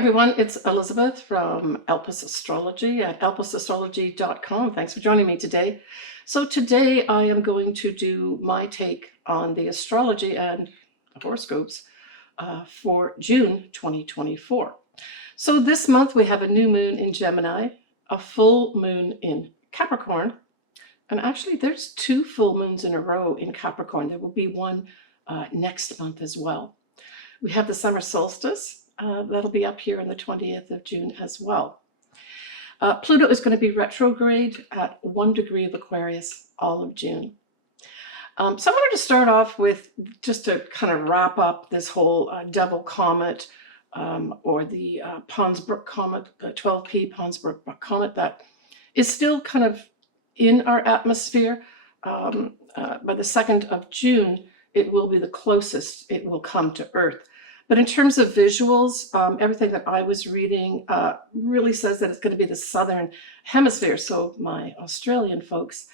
everyone, it's Elizabeth from Elpis Astrology at elpisastrology.com. Thanks for joining me today. So today I am going to do my take on the astrology and the horoscopes for June 2024. So this month we have a new moon in Gemini, a full moon in Capricorn, and actually there's 2 full moons in a row in Capricorn. There will be one next month as well. We have the summer solstice. That'll be up here on the 20th of June as well. Pluto is going to be retrograde at 1 degree of Aquarius all of June. So I wanted to start off with, just to kind of wrap up this whole devil comet or the Pons Brooks comet, the 12P Pons Brooks comet that is still kind of in our atmosphere. By the 2nd of June, it will be the closest it will come to Earth. But in terms of visuals, everything that I was reading really says that it's going to be the Southern Hemisphere. So my Australian folks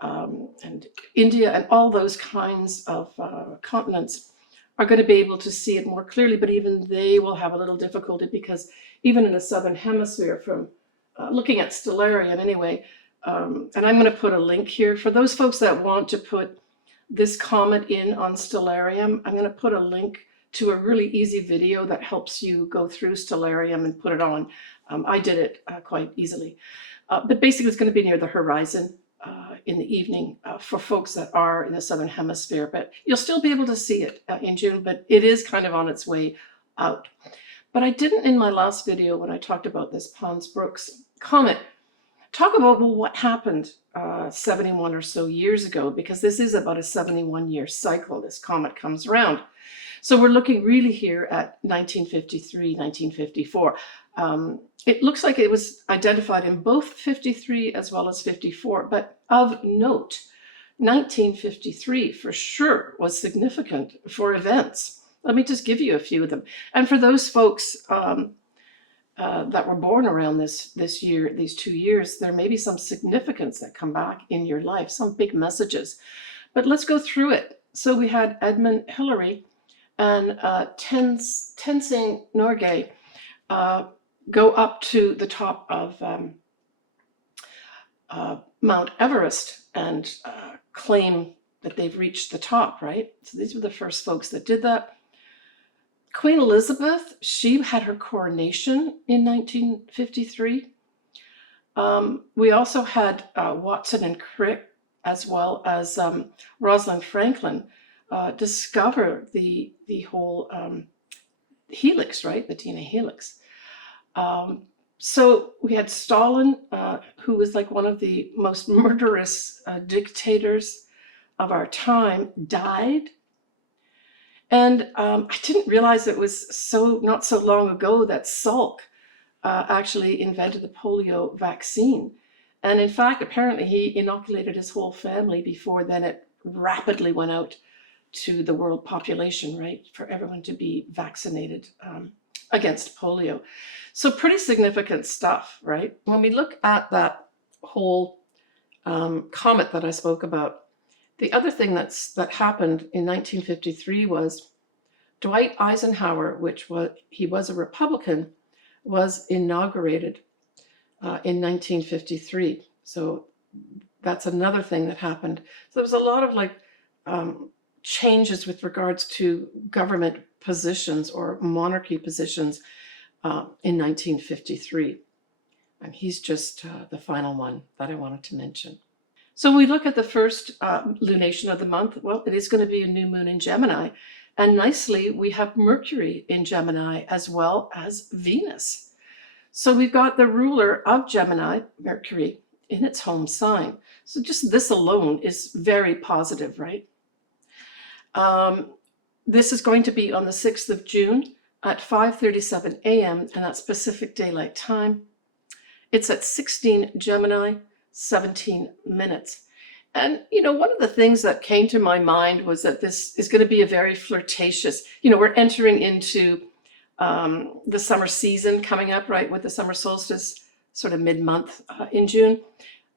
and India and all those kinds of continents are going to be able to see it more clearly, but even they will have a little difficulty because even in the Southern Hemisphere, from looking at stellarium anyway, and I'm going to put a link here for those folks that want to put this comet in on stellarium. I'm going to put a link to a really easy video that helps you go through stellarium and put it on. I did it quite easily. But basically it's going to be near the horizon in the evening for folks that are in the Southern Hemisphere. But you'll still be able to see it in June, but it is kind of on its way out. But I didn't, in my last video when I talked about this Pons Brooks comet, talk about, well, what happened 71 or so years ago, because this is about a 71-year cycle. This comet comes around. So we're looking really here at 1953, 1954. It looks like it was identified in both 53 as well as 54, but of note, 1953 for sure was significant for events. Let me just give you a few of them. And for those folks that were born around this year, these 2 years, there may be some significance that come back in your life, some big messages. But let's go through it. So we had Edmund Hillary and Tenzing Norgay go up to the top of Mount Everest and claim that they've reached the top, right? So these were the first folks that did that. Queen Elizabeth, she had her coronation in 1953. We also had Watson and Crick, as well as Rosalind Franklin, discover the whole helix, right? The DNA helix. So we had Stalin, who was like one of the most murderous dictators of our time, died. And I didn't realize it was not so long ago that Salk actually invented the polio vaccine. And in fact, apparently he inoculated his whole family before then it rapidly went out to the world population, right? For everyone to be vaccinated against polio. So pretty significant stuff, right? When we look at that whole comet that I spoke about, the other thing that happened in 1953 was Dwight Eisenhower, he was a Republican, was inaugurated in 1953. So that's another thing that happened. So there was a lot of changes with regards to government positions or monarchy positions in 1953. And he's just the final one that I wanted to mention. So when we look at the first lunation of the month, well, it is going to be a new moon in Gemini. And nicely, we have Mercury in Gemini as well as Venus. So we've got the ruler of Gemini, Mercury, in its home sign. So just this alone is very positive, right? This is going to be on the 6th of June at 5:37 a.m. and that's Pacific Daylight Time. It's at 16 Gemini, 17 minutes. And, one of the things that came to my mind was that this is going to be a very flirtatious, we're entering into the summer season coming up, right, with the summer solstice, sort of mid-month in June.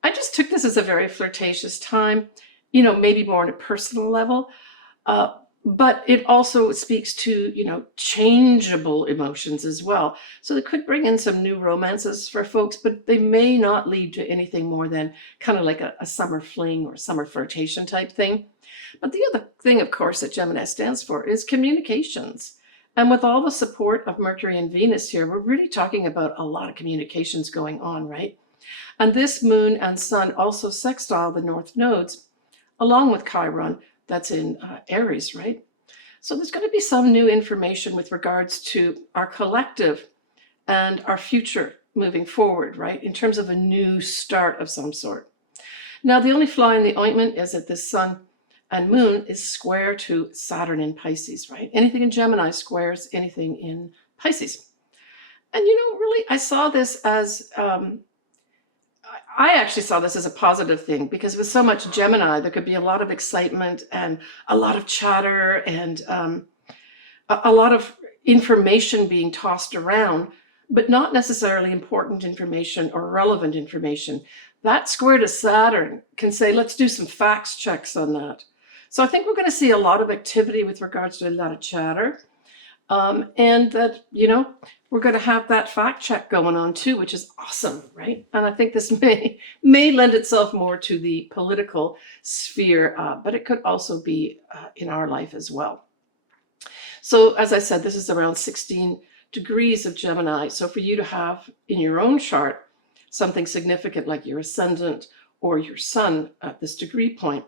I just took this as a very flirtatious time, maybe more on a personal level. But it also speaks to, changeable emotions as well. So it could bring in some new romances for folks, but they may not lead to anything more than kind of like a summer fling or summer flirtation type thing. But the other thing, of course, that Gemini stands for is communications. And with all the support of Mercury and Venus here, we're really talking about a lot of communications going on, right? And this moon and sun also sextile the north nodes, along with Chiron, that's in Aries, right? So there's going to be some new information with regards to our collective and our future moving forward, right? In terms of a new start of some sort. Now, the only fly in the ointment is that this sun and moon is square to Saturn in Pisces, right? Anything in Gemini squares anything in Pisces. And really, I saw this as I actually saw this as a positive thing, because with so much Gemini, there could be a lot of excitement and a lot of chatter and a lot of information being tossed around, but not necessarily important information or relevant information. That square to Saturn can say, let's do some facts checks on that. So I think we're going to see a lot of activity with regards to a lot of chatter. And that, we're going to have that fact check going on too, which is awesome, right? And I think this may lend itself more to the political sphere, but it could also be in our life as well. So as I said, this is around 16 degrees of Gemini. So for you to have in your own chart something significant like your ascendant or your sun at this degree point,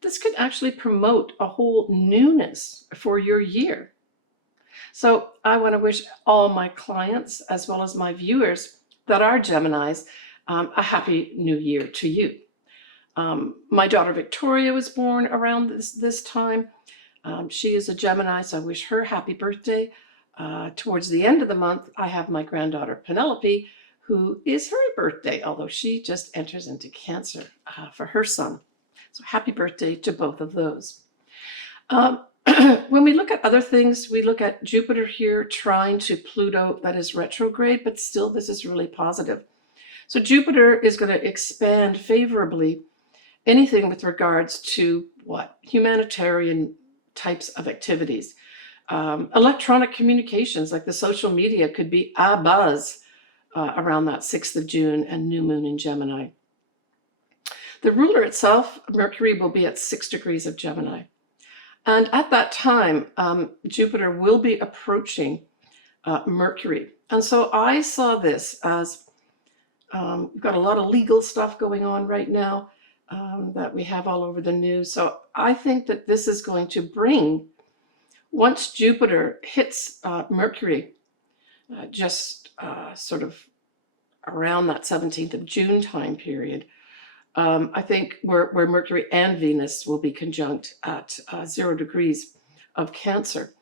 this could actually promote a whole newness for your year. So I want to wish all my clients, as well as my viewers that are Geminis, a happy new year to you. My daughter Victoria was born around this time. She is a Gemini, so I wish her happy birthday. Towards the end of the month, I have my granddaughter Penelope, who is her birthday, although she just enters into Cancer for her son. So happy birthday to both of those. When we look at other things, we look at Jupiter here trying to Pluto, that is retrograde, but still this is really positive. So Jupiter is going to expand favorably anything with regards to what? Humanitarian types of activities. Electronic communications, like the social media, could be abuzz around that 6th of June and new moon in Gemini. The ruler itself, Mercury, will be at 6 degrees of Gemini. And at that time, Jupiter will be approaching Mercury. And so I saw this as we've got a lot of legal stuff going on right now that we have all over the news. So I think that this is going to bring, once Jupiter hits Mercury, just sort of around that 17th of June time period, I think where Mercury and Venus will be conjunct at 0 degrees of Cancer.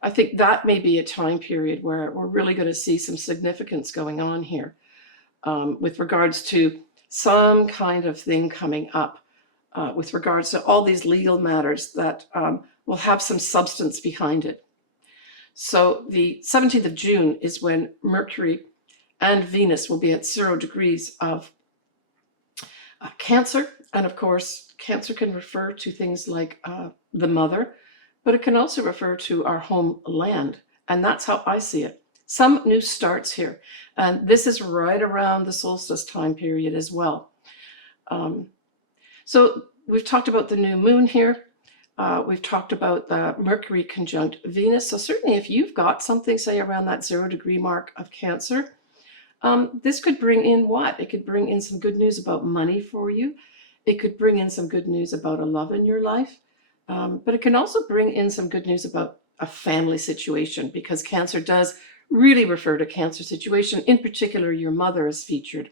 I think that may be a time period where we're really going to see some significance going on here with regards to some kind of thing coming up with regards to all these legal matters that will have some substance behind it. So the 17th of June is when Mercury and Venus will be at 0 degrees of Cancer. And of course, Cancer can refer to things like the mother, but it can also refer to our homeland. And that's how I see it. Some new starts here. And this is right around the solstice time period as well. So we've talked about the new moon here. We've talked about the Mercury conjunct Venus. So certainly if you've got something, say, around that 0 degree mark of Cancer, this could bring in what? It could bring in some good news about money for you. It could bring in some good news about a love in your life. But it can also bring in some good news about a family situation, because Cancer does really refer to Cancer situation. In particular, your mother is featured.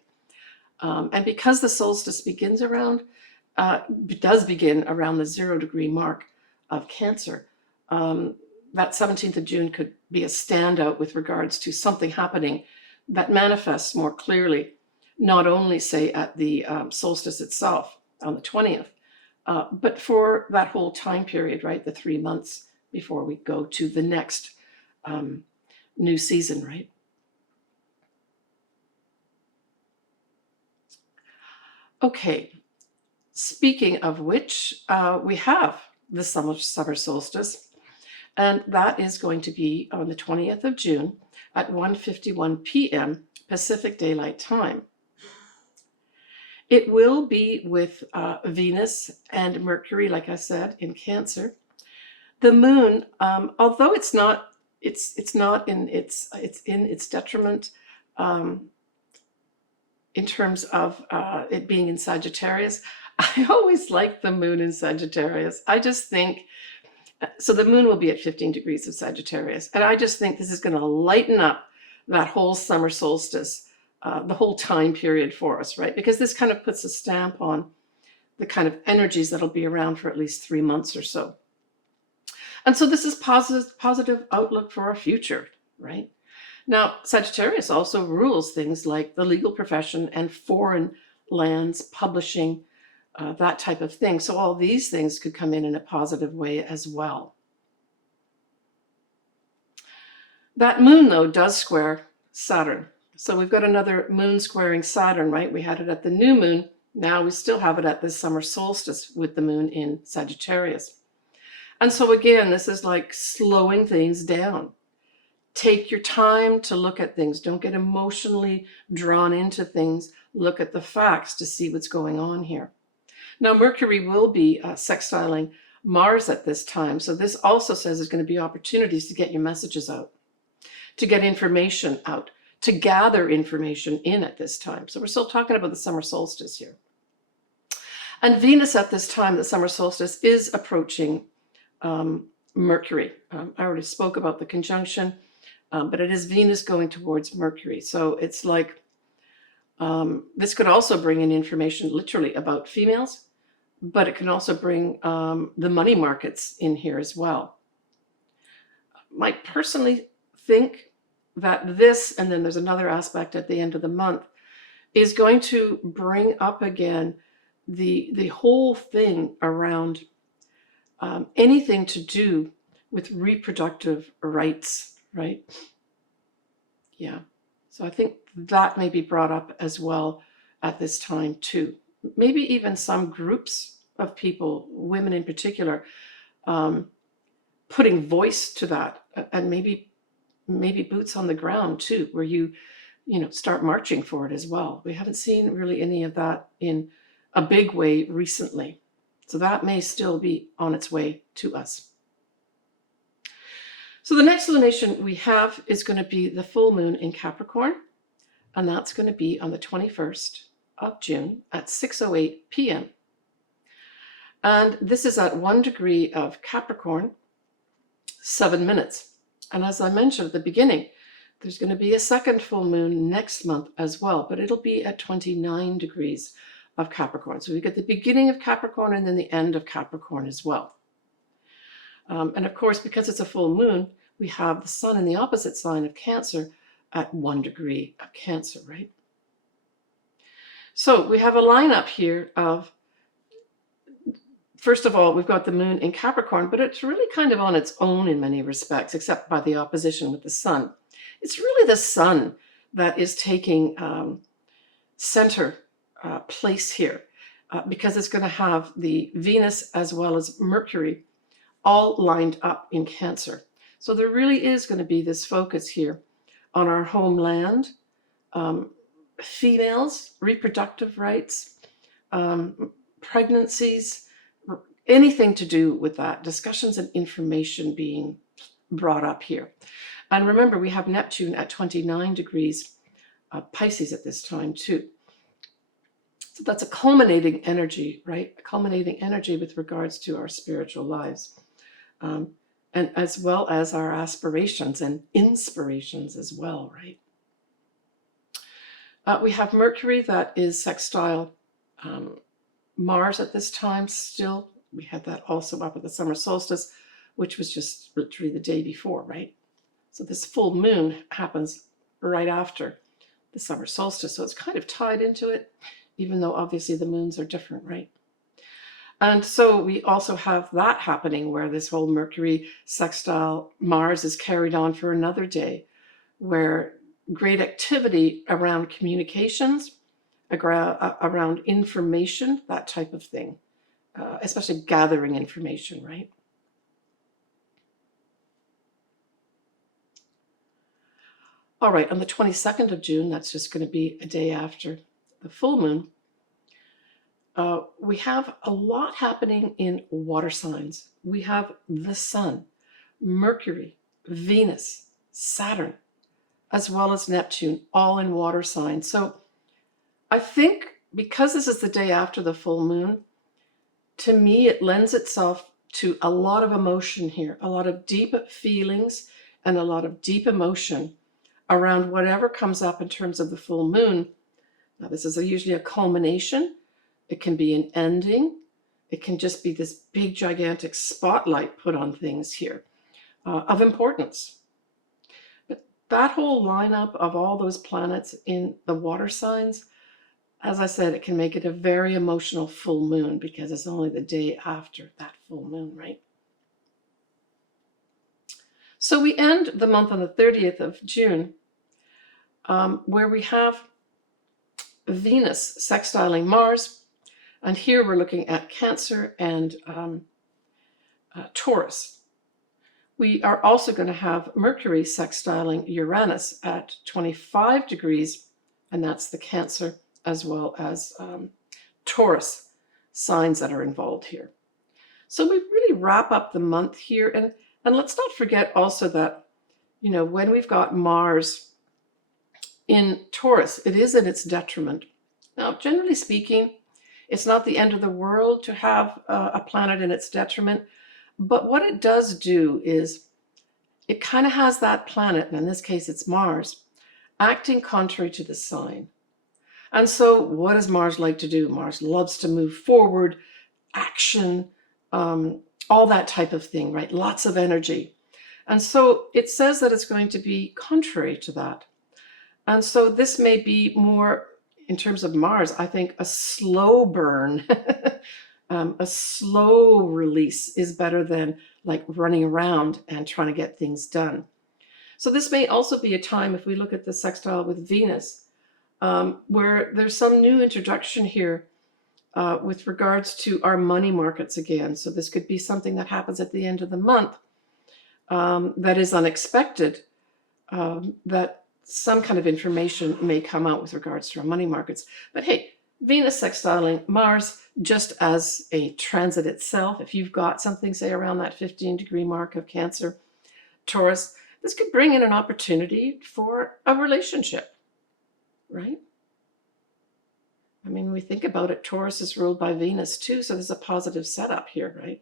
And because the solstice does begin around the 0 degree mark of Cancer, that 17th of June could be a standout with regards to something happening that manifests more clearly, not only, say, at the solstice itself on the 20th, but for that whole time period, right? The 3 months before we go to the next new season, right? Okay, speaking of which, we have the summer solstice. And that is going to be on the 20th of June at 1:51 p.m. Pacific Daylight Time. It will be with Venus and Mercury, like I said, in Cancer. The moon, although it's not in its detriment in terms of it being in Sagittarius. I always like the moon in Sagittarius. I just think, so the moon will be at 15 degrees of Sagittarius. And I just think this is going to lighten up that whole summer solstice, the whole time period for us, right? Because this kind of puts a stamp on the kind of energies that'll be around for at least 3 months or so. And so this is positive outlook for our future, right? Now, Sagittarius also rules things like the legal profession and foreign lands, publishing, that type of thing. So all these things could come in a positive way as well. That moon, though, does square Saturn. So we've got another moon squaring Saturn, right? We had it at the new moon. Now we still have it at the summer solstice with the moon in Sagittarius. And so again, this is like slowing things down. Take your time to look at things. Don't get emotionally drawn into things. Look at the facts to see what's going on here. Now, Mercury will be sextiling Mars at this time. So this also says there's going to be opportunities to get your messages out, to get information out, to gather information in at this time. So we're still talking about the summer solstice here. And Venus at this time, the summer solstice, is approaching Mercury. I already spoke about the conjunction, but it is Venus going towards Mercury. So it's like this could also bring in information literally about females, but it can also bring the money markets in here as well. I personally think that this, and then there's another aspect at the end of the month, is going to bring up again the whole thing around anything to do with reproductive rights, right? Yeah. So I think that may be brought up as well at this time too. Maybe even some groups of people, women in particular, putting voice to that, and maybe boots on the ground too, where you start marching for it as well. We haven't seen really any of that in a big way recently. So that may still be on its way to us. So the next lunation we have is going to be the full moon in Capricorn, and that's going to be on the 21st of June at 6:08 p.m. And this is at 1 degree of Capricorn, 7 minutes. And as I mentioned at the beginning, there's going to be a second full moon next month as well, but it'll be at 29 degrees of Capricorn. So we get the beginning of Capricorn and then the end of Capricorn as well. And of course, because it's a full moon, we have the sun in the opposite sign of Cancer at 1 degree of Cancer, right? So we have a lineup here of, first of all, we've got the moon in Capricorn, but it's really kind of on its own in many respects, except by the opposition with the sun. It's really the sun that is taking center place here, because it's going to have the Venus as well as Mercury all lined up in Cancer. So there really is going to be this focus here on our homeland, females, reproductive rights, pregnancies, anything to do with that, discussions and information being brought up here. And remember, we have Neptune at 29 degrees Pisces at this time too. So that's a culminating energy, right? A culminating energy with regards to our spiritual lives, and as well as our aspirations and inspirations as well, right? We have Mercury that is sextile Mars at this time still. We had that also up at the summer solstice, which was just literally the day before, right? So this full moon happens right after the summer solstice. So it's kind of tied into it, even though obviously the moons are different, right? And so we also have that happening where this whole Mercury sextile Mars is carried on for another day, where great activity around communications, around information, that type of thing, especially gathering information, right? All right, on the 22nd of June, that's just going to be a day after the full moon, we have a lot happening in water signs. We have the Sun, Mercury, Venus, Saturn, as well as Neptune, all in water signs. So I think because this is the day after the full moon, to me, it lends itself to a lot of emotion here, a lot of deep feelings and a lot of deep emotion around whatever comes up in terms of the full moon. Now, this is usually a culmination. It can be an ending. It can just be this big, gigantic spotlight put on things here of importance. But that whole lineup of all those planets in the water signs, as I said, it can make it a very emotional full moon because it's only the day after that full moon, right? So we end the month on the 30th of June, where we have Venus sextiling Mars. And here we're looking at Cancer and Taurus. We are also going to have Mercury sextiling Uranus at 25 degrees, and that's the Cancer as well as Taurus signs that are involved here. So we really wrap up the month here. And let's not forget also that, you know, when we've got Mars in Taurus, it is in its detriment. Now, generally speaking, it's not the end of the world to have a planet in its detriment, but what it does do is it kind of has that planet, and in this case it's Mars, acting contrary to the sign. And so what does Mars like to do? Mars loves to move forward, action, all that type of thing, right? Lots of energy. And so it says that it's going to be contrary to that. And so this may be more, in terms of Mars, I think a slow burn, a slow release is better than like running around and trying to get things done. So this may also be a time, if we look at the sextile with Venus, where there's some new introduction here with regards to our money markets again. So this could be something that happens at the end of the month that is unexpected, that some kind of information may come out with regards to our money markets. But hey, Venus sextiling Mars, just as a transit itself, if you've got something, say, around that 15-degree mark of Cancer, Taurus, this could bring in an opportunity for a relationship, right? I mean, when we think about it, Taurus is ruled by Venus too, so there's a positive setup here, right?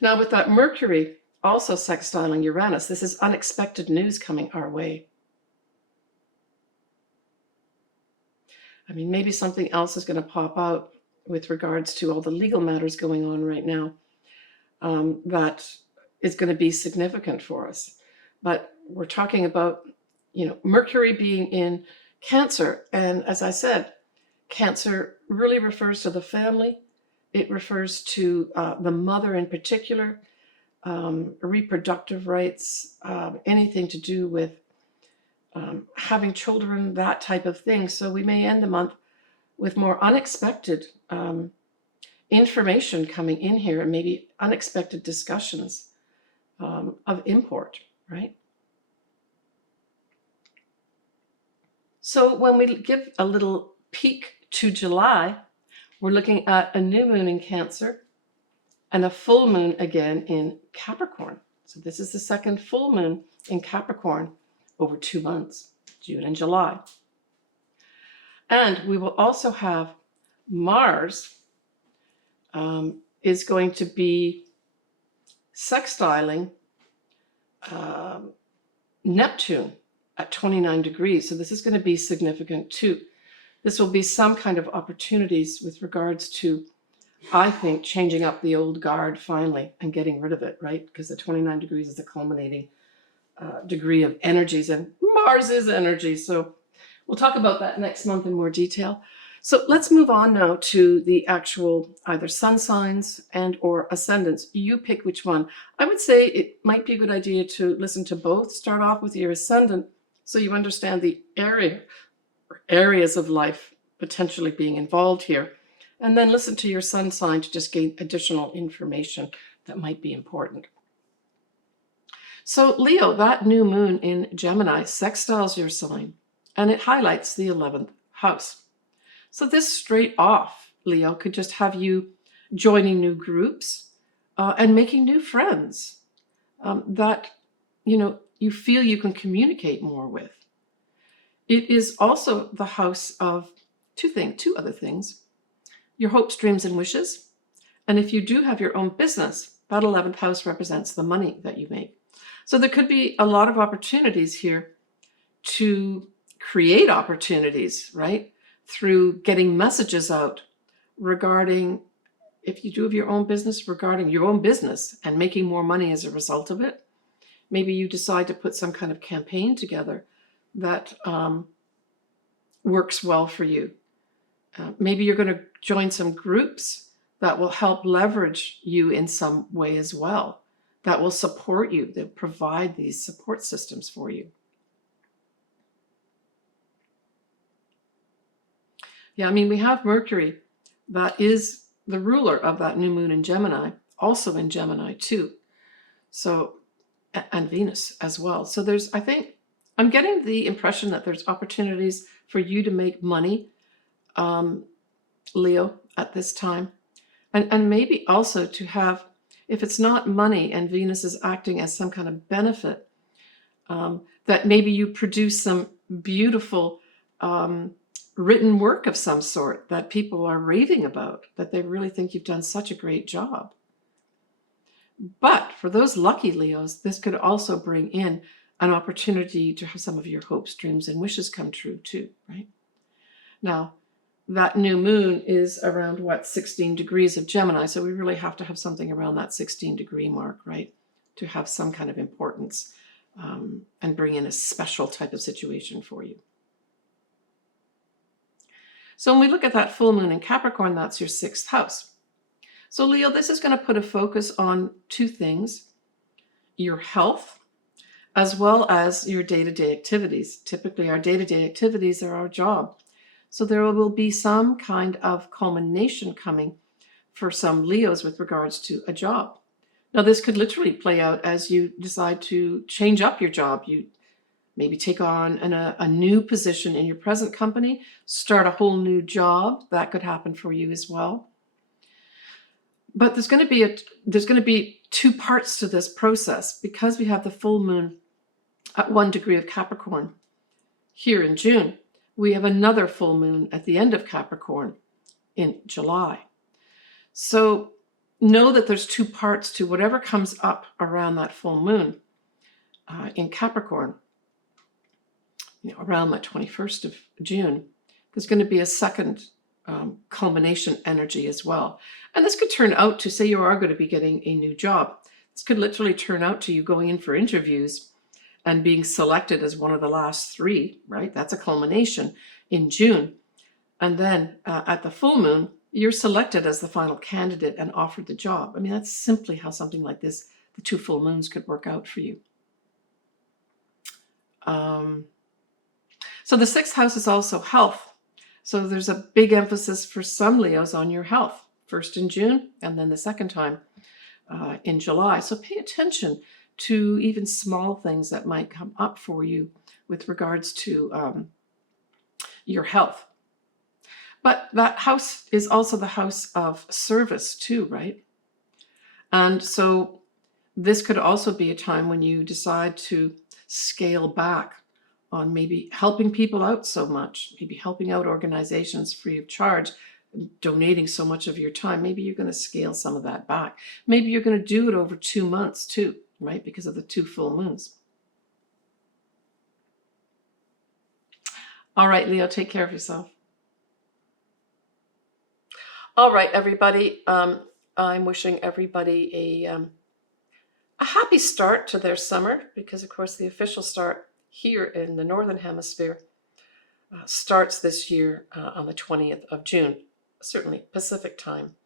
Now, with that Mercury also sextiling Uranus, this is unexpected news coming our way. I mean, maybe something else is going to pop out with regards to all the legal matters going on right now that is going to be significant for us. But we're talking about, you know, Mercury being in Cancer. And as I said, Cancer really refers to the family. It refers to the mother in particular, reproductive rights, anything to do with having children, that type of thing. So we may end the month with more unexpected information coming in here, and maybe unexpected discussions of import, right? So when we give a little peek to July, we're looking at a new moon in Cancer and a full moon again in Capricorn. So this is the second full moon in Capricorn over 2 months, June and July. And we will also have Mars is going to be sextiling Neptune at 29 degrees. So this is going to be significant too. This will be some kind of opportunities with regards to, I think, changing up the old guard finally and getting rid of it, right? Because the 29 degrees is the culminating degree of energies, and Mars is energy. So we'll talk about that next month in more detail. So let's move on now to the actual either sun signs and or ascendants. You pick which one. I would say it might be a good idea to listen to both. Start off with your ascendant so you understand the areas of life potentially being involved here. And then listen to your sun sign to just gain additional information that might be important. So Leo, that new moon in Gemini sextiles your sign, and it highlights the 11th house. So this straight off, Leo, could just have you joining new groups and making new friends that you feel you can communicate more with. It is also the house of two other things: your hopes, dreams, and wishes. And if you do have your own business, that 11th house represents the money that you make. So there could be a lot of opportunities here to create opportunities, right? Through getting messages out regarding, if you do have your own business, regarding your own business and making more money as a result of it. Maybe you decide to put some kind of campaign together that works well for you. Maybe you're going to join some groups that will help leverage you in some way as well, that will support you, that provide these support systems for you. Yeah, I mean, we have Mercury, that is the ruler of that new moon in Gemini, also in Gemini too. So, and Venus as well. So I'm getting the impression that there's opportunities for you to make money, Leo, at this time. And maybe also to have, if it's not money and Venus is acting as some kind of benefit, that maybe you produce some beautiful written work of some sort that people are raving about, that they really think you've done such a great job. But for those lucky Leos, this could also bring in an opportunity to have some of your hopes, dreams, and wishes come true too, right? Now, that new moon is around 16 degrees of Gemini, so we really have to have something around that 16-degree mark, right, to have some kind of importance and bring in a special type of situation for you. So when we look at that full moon in Capricorn, that's your 6th house. So Leo, this is going to put a focus on two things: your health, as well as your day-to-day activities. Typically, our day-to-day activities are our job. So there will be some kind of culmination coming for some Leos with regards to a job. Now, this could literally play out as you decide to change up your job. You maybe take on a new position in your present company, start a whole new job. That could happen for you as well. But there's going to be two parts to this process, because we have the full moon at 1 degree of Capricorn here in June. We have another full moon at the end of Capricorn in July. So know that there's two parts to whatever comes up around that full moon in Capricorn. Around the 21st of June, there's going to be a second culmination energy as well. And this could turn out to, say you are going to be getting a new job. This could literally turn out to you going in for interviews and being selected as one of the last 3, right? That's a culmination in June. And then at the full moon, you're selected as the final candidate and offered the job. I mean, that's simply how something like this, the 2 full moons, could work out for you. So the 6th house is also health. So there's a big emphasis for some Leos on your health, first in June and then the second time in July. So pay attention to even small things that might come up for you with regards to your health. But that house is also the house of service too, right? And so this could also be a time when you decide to scale back on maybe helping people out so much, maybe helping out organizations free of charge, donating so much of your time. Maybe you're going to scale some of that back. Maybe you're going to do it over 2 months too, right? Because of the 2 full moons. All right, Leo, take care of yourself. All right, everybody. I'm wishing everybody a happy start to their summer, because, of course, the official start here in the Northern Hemisphere starts this year on the 20th of June, certainly Pacific time.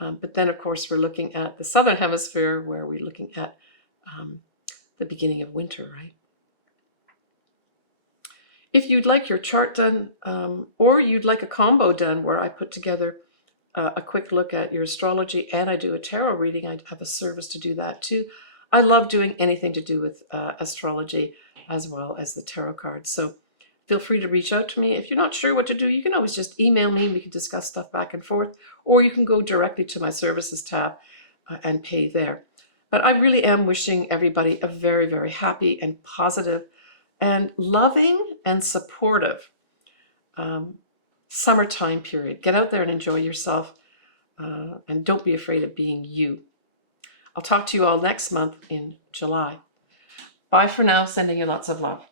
But then, of course, we're looking at the Southern Hemisphere, where we're looking at the beginning of winter, right? If you'd like your chart done, or you'd like a combo done where I put together a quick look at your astrology and I do a tarot reading, I have a service to do that too. I love doing anything to do with astrology as well as the tarot cards. So feel free to reach out to me. If you're not sure what to do, you can always just email me. We can discuss stuff back and forth, or you can go directly to my services tab and pay there. But I really am wishing everybody a very, very happy and positive and loving and supportive summertime period. Get out there and enjoy yourself, and don't be afraid of being you. I'll talk to you all next month in July. Bye for now, sending you lots of love.